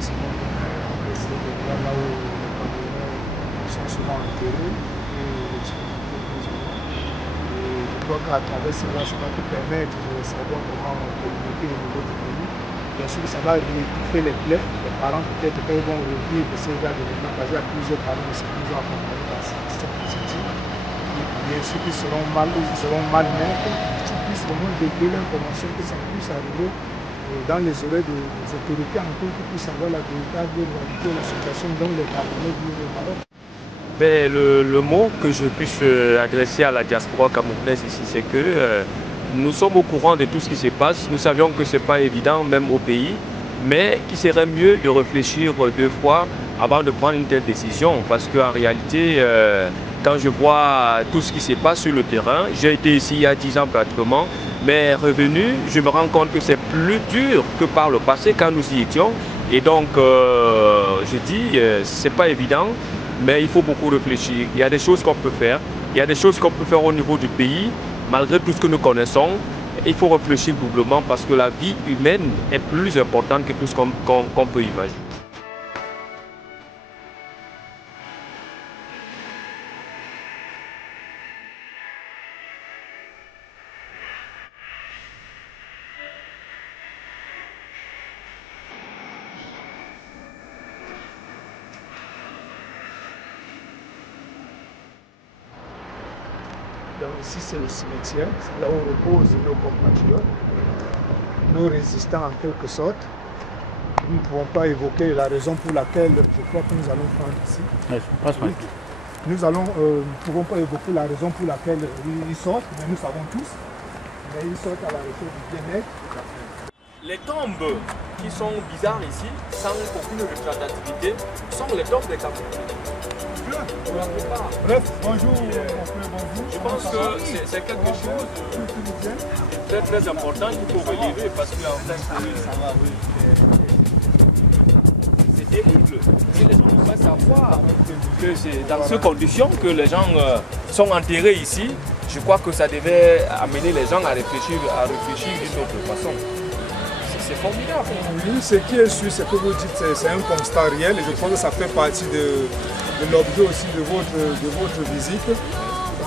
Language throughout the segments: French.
c'est bon. On peut essayer de voir là où les Camerounais sont souvent enterrés et les difficultés que nous avons. Et je crois qu'à travers cela, ça va te permettre de savoir comment communiquer au niveau du pays. Bien sûr, ça va réétouffer les plaies. Les parents, peut-être, quand ils vont revivre ces genre d'événements, parce qu'il y a plusieurs parents aussi qui nous ont accompagnés dans cette initiative. Bien sûr, ils seront malhonnêtes, qu'ils puissent vraiment dédier l'information, que ça puisse arriver dans les oreilles des autorités, en tout, qu'ils puissent avoir la véritable réalité de la situation dont les Camerounais vivent au Maroc. Mais le mot que je puisse adresser à la diaspora camerounaise ici, c'est que nous sommes au courant de tout ce qui se passe. Nous savions que ce n'est pas évident, même au pays, mais qu'il serait mieux de réfléchir 2 fois avant de prendre une telle décision. Parce qu'en réalité, quand je vois tout ce qui se passe sur le terrain, j'ai été ici il y a 10 ans pratiquement, mais revenu, je me rends compte que c'est plus dur que par le passé quand nous y étions. Et donc, je dis, c'est pas évident, mais il faut beaucoup réfléchir. Il y a des choses qu'on peut faire. Il y a des choses qu'on peut faire au niveau du pays, malgré tout ce que nous connaissons. Il faut réfléchir doublement parce que la vie humaine est plus importante que tout ce qu'on peut imaginer. Donc ici c'est le cimetière, c'est là où reposent nos compatriotes, nos résistants en quelque sorte. Nous ne pouvons pas évoquer la raison pour laquelle je crois que nous allons prendre ici. Oui. Nous ne pouvons pas évoquer la raison pour laquelle ils sortent, mais nous savons tous. Mais ils sortent à la recherche du bien-être. Les tombes qui sont bizarres ici, sans aucune représentativité, sont les tombes des Camerounais. Bref, bonjour, mon frère, bonjour. Je pense que c'est quelque chose de très important qu'il faut relever parce que en fait, c'est terrible. Si les gens devraient savoir que c'est dans ces conditions que les gens sont enterrés ici, je crois que ça devait amener les gens à réfléchir d'une autre façon. C'est formidable. Oui, ce qui est sûr, c'est que vous dites, c'est un constat réel et je pense que ça fait partie de l'objet aussi de votre visite.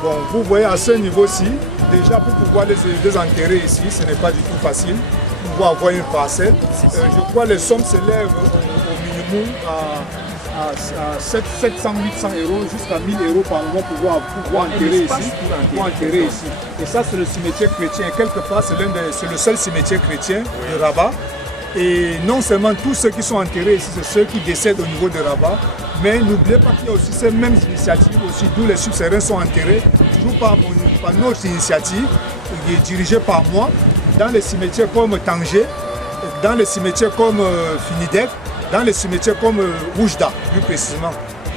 Bon, vous voyez à ce niveau-ci, déjà pour pouvoir les enterrer ici, ce n'est pas du tout facile. Pour pouvoir avoir une parcelle, je crois que les sommes s'élèvent au minimum à 700-800 euros jusqu'à 1000 euros par mois pour pouvoir enterrer ici. Et ça, c'est le cimetière chrétien. Quelque part, c'est le seul cimetière chrétien de Rabat. Et non seulement tous ceux qui sont enterrés ici, c'est ceux qui décèdent au niveau de Rabat, mais n'oubliez pas qu'il y a aussi ces mêmes initiatives aussi, d'où les subsahariens sont enterrés, toujours par notre initiative, qui est dirigée par moi, dans les cimetières comme Tanger, dans les cimetières comme Finidec, dans les cimetières comme Oujda, plus précisément.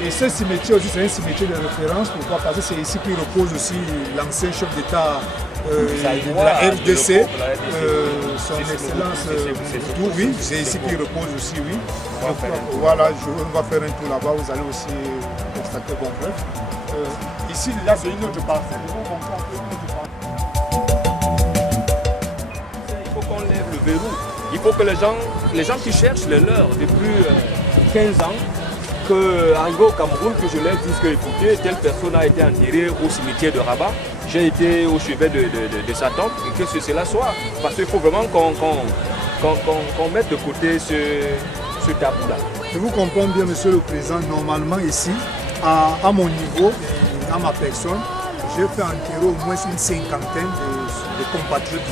Et ce cimetière aussi, c'est un cimetière de référence. Pourquoi? Parce que c'est ici qu'il repose aussi l'ancien chef d'État de la RDC, son excellence Boudou, oui, c'est ici qu'il repose aussi, oui. Donc, voilà, on va faire un tour là-bas, vous allez aussi constater, bon bref. Ici, déjà, c'est une autre parcelle. Il faut qu'on lève le verrou. Il faut que les gens qui cherchent les leurs depuis 15 ans, qu'arrivé au Cameroun, que je leur dise que, écoutez, telle personne a été enterrée au cimetière de Rabat, j'ai été au chevet de sa tombe, et que cela soit. Parce qu'il faut vraiment qu'on mette de côté ce tabou-là. Je vous comprends bien, Monsieur le Président. Normalement, ici, à mon niveau, à ma personne, j'ai fait enterrer au moins une cinquantaine de compatriotes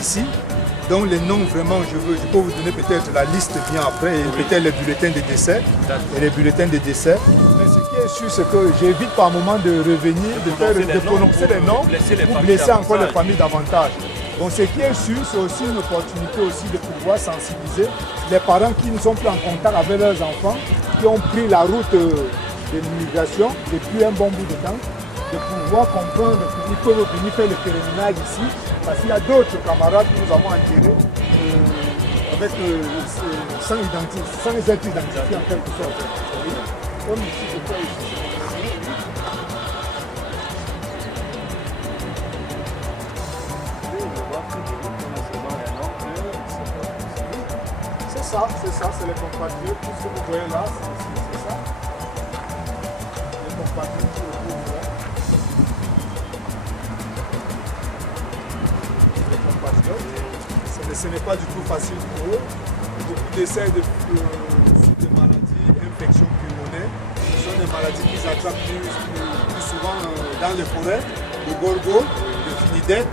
ici. Donc les noms, vraiment, je peux vous donner peut-être la liste bien après, et peut-être les bulletins de décès. Mais ce qui est sûr, c'est que j'évite par moment de revenir, de prononcer les noms pour blesser encore les familles davantage. Bon, ce qui est sûr, c'est aussi une opportunité aussi de pouvoir sensibiliser les parents qui ne sont plus en contact avec leurs enfants, qui ont pris la route de l'immigration depuis un bon bout de temps, de pouvoir comprendre qu'ils peuvent venir faire le pèlerinage ici, parce qu'il y a d'autres camarades que nous avons enterrés avec, sans être identifiés en quelque sorte. Comme ici, je crois ici. ça, c'est les compatriotes. Tout ce que vous voyez là, c'est ça. Les compatriotes qui le trouvent là. Les compatriotes. Ce n'est pas du tout facile pour eux. Beaucoup d'essais de des maladies, infections pulmonaires. Ce sont des maladies qu'ils attrapent plus souvent dans les forêts, de Gorgo, de Finidec.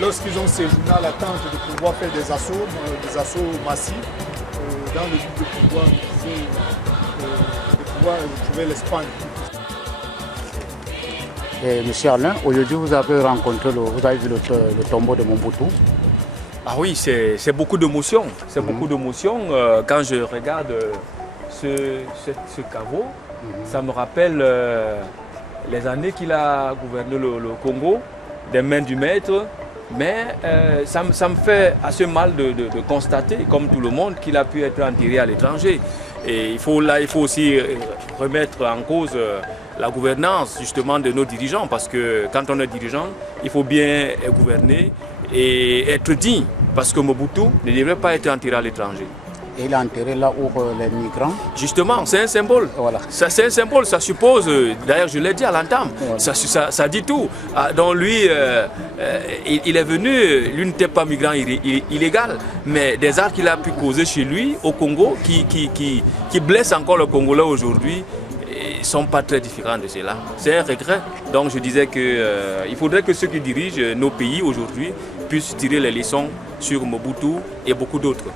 Lorsqu'ils ont séjourné à l'attente de pouvoir faire des assauts massifs, dans le but de pouvoir trouver l'Espagne. Monsieur Alain, aujourd'hui vous avez vous avez vu le tombeau de Mobutu. Ah oui, c'est beaucoup d'émotions. C'est beaucoup d'émotions. Quand je regarde ce caveau, ça me rappelle les années qu'il a gouverné le Congo, des mains du maître. Mais ça me fait assez mal de constater, comme tout le monde, qu'il a pu être enterré à l'étranger. Et il faut aussi remettre en cause la gouvernance justement de nos dirigeants, parce que quand on est dirigeant, il faut bien gouverner et être digne, parce que Mobutu ne devrait pas être enterré à l'étranger. Et il est enterré là où les migrants. Justement, c'est un symbole. Voilà. C'est un symbole, ça suppose, d'ailleurs je l'ai dit à l'entame, voilà. Ça dit tout. Donc lui, il est venu, lui n'était pas migrant illégal, mais des actes qu'il a pu causer chez lui au Congo, qui blessent encore le Congolais aujourd'hui, ne sont pas très différents de cela. C'est un regret. Donc je disais qu'il faudrait que ceux qui dirigent nos pays aujourd'hui puissent tirer les leçons sur Mobutu et beaucoup d'autres.